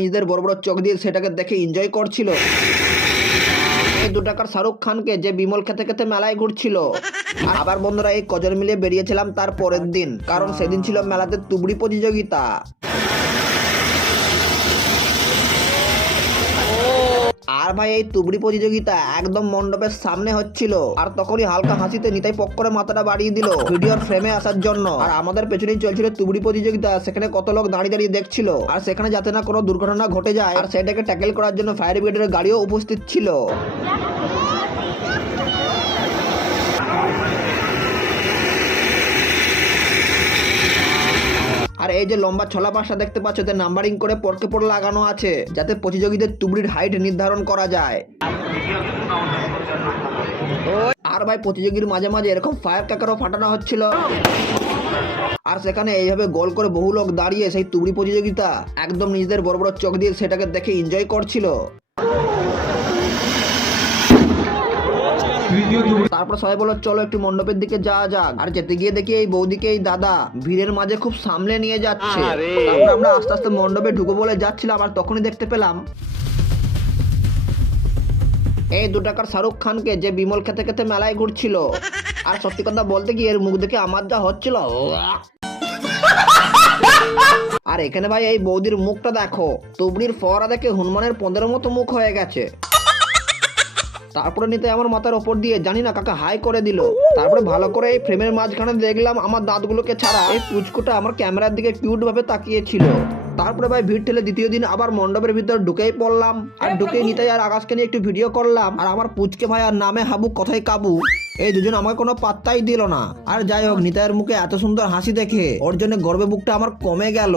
নিজেদের বড় বড় চোখ দিয়ে সেটাকে দেখে এনজয় করছিল। দু টাকার শাহরুখ খানকে যে বিমল খেতে খেতে মেলায় ঘুরছিল। আর আবার বন্ধুরা, এই কজন মিলে বেরিয়েছিলাম তার পরের দিন, কারণ সেদিন ছিল মেলাতে তুবড়ি প্রতিযোগিতা। আর ভাই এই তুবড়ি প্রতিযোগিতা একদম মণ্ডপের সামনে হচ্ছিল। আর তখনই হালকা হাসিতে নিতাই পক করে মাথাটা বাড়িয়ে দিল ভিডিওর ফ্রেমে আসার জন্য। আর আমাদের পেছনেই চলছিল তুবড়ি প্রতিযোগিতা, সেখানে কত লোক দাঁড়িয়ে দাঁড়িয়ে দেখছিল। আর সেখানে যাতে না কোনো দুর্ঘটনা ঘটে যায়, আর সেটাকে ট্যাকেল করার জন্য ফায়ার ব্রিগেডের গাড়িও উপস্থিত ছিল। আর এই যে লম্বা ছলা পাশা দেখতে পাচ্ছ এতে নাম্বারিং করে পরকে পর লাগানো আছে, যাতে প্রতিযোগীদের তুবড়ির হাইট নির্ধারণ করা যায়। আর ভাই, প্রতিযোগীর মাঝে মাঝে এরকম ফায়ার ক্যাকারও ফাটানো হচ্ছিল। আর সেখানে এইভাবে গোল করে বহু লোক দাঁড়িয়ে সেই তুবড়ি প্রতিযোগিতা একদম নিজেদের বড় বড় চোখ দিয়ে সেটাকে দেখে এনজয় করছিল। তারপর সবাই বলল চলো একটু মণ্ডপের দিকে যাওয়া যাক। আর যেতে গিয়ে দেখি এই বৌদিকে এই দাদা ভিড়ের মাঝে খুব সামলে নিয়ে যাচ্ছে। তারপর আমরা আস্তে আস্তে মণ্ডপে ঢুকবো বলে যাচ্ছিলাম আর তখনই দেখতে পেলাম এই দু টাকার শাহরুখ খানকে যে বিমল খেতে খেতে মেলায় ঘুরছিল। আর সত্যি কথা বলতে কি এর মুখ দেখে আমার যা হচ্ছিল। আর এখানে ভাই এই বৌদির মুখটা দেখো তুবড়ির ফোয়ারা দেখে হনুমানের পনেরো মতো মুখ হয়ে গেছে। তারপরে নিতে আমার মাথার ওপর দিয়ে, জানি না কাকা হাই করে দিল। তারপরে ভালো করে এই ফ্রেমের মাঝখানে দেখলাম আমার দাঁতগুলোকে ছাড়া এই পুচকুটা আমার ক্যামেরার দিকে কিউট ভাবে তাকিয়েছিল। তারপরে ভাই ভিড় ঠেলে দ্বিতীয় দিন আবার মণ্ডপের ভিতর ঢুকেই পড়লাম। আর ঢুকেই নিতাই আর আকাশকে নিয়ে একটু ভিডিও করলাম। আর আমার পুচকে ভাই আর নামে হাবু কথাই কাবু। এই দুজন আমার কোনো পাত্তাই দিল না। আর যাই হোক, নিতাইয়ের মুখে এত সুন্দর হাসি দেখে, ওর জন্য গর্বে বুকটা আমার কমে গেল।